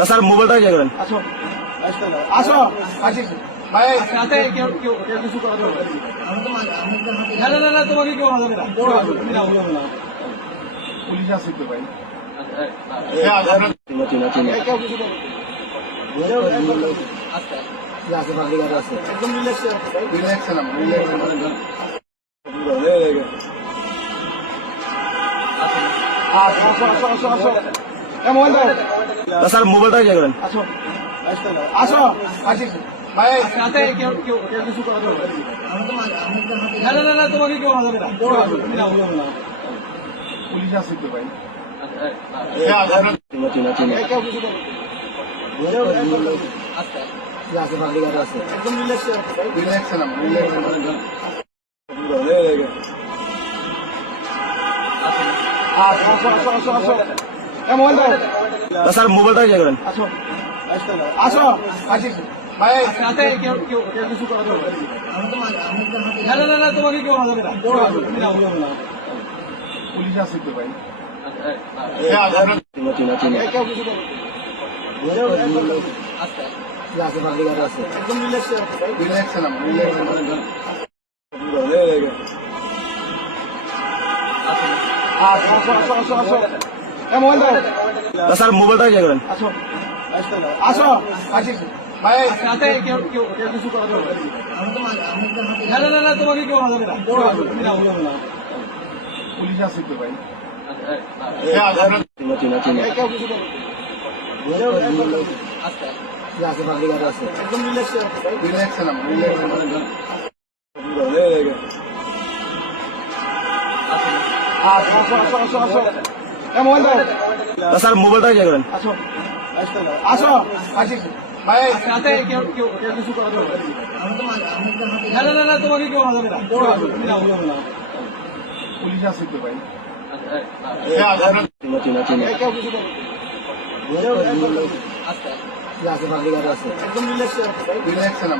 Sir মোবাইলটা করেন আসো আসো। আসিস ভাই সাথে কেউ কেউ কিছু করা যাবে না না না তোমাকে কেউ করা না পুলিশ আছে তো ভাই আছে আছে একদম রিল্যাক্স রিল্যাক্স না স্যার মোবাইলটা করেন আসো। আসো আসিস ভাই সাথে কেউ কেউ কেউ কিছু করা যাবে না না না তোমাকে কেউ করা যাবে না পুলিশ আছে তো ভাই। কিছু করবে? আছে আছে একদম রিল্যাক্স রিল্যাক্স না স্যার মোবাইলটা করেন? আসো আসো। আসিস ভাই কেউ কেউ কেউ কিছু করা যাবে না। না না না তোমাকে কেউ করা যাবে না। পুলিশ আছে তো ভাই। কেউ কিছু করবে আছে আর আছে। একদম রিল্যাক্স রিল্যাক্স না স্যার মোবাইলটা ইয়ে করেন আসো ভাই সাথে কেউ কেউ কিছু করা যাবে না না না তোমাকে কেউ করা যাবে না পুলিশ আছে তো ভাই চিনো চিনো চিনো এই স্যার মোবাইলটা ইয়ে করেন আসো। আসো। আসিস ভাই সাথে কেউ কেউ কিছু করা যাবে না। না না তোমাকে কেউ যাবে না। পুলিশ আছে তো ভাই। আছে আছে। একদম রিল্যাক্স রিল্যাক্স না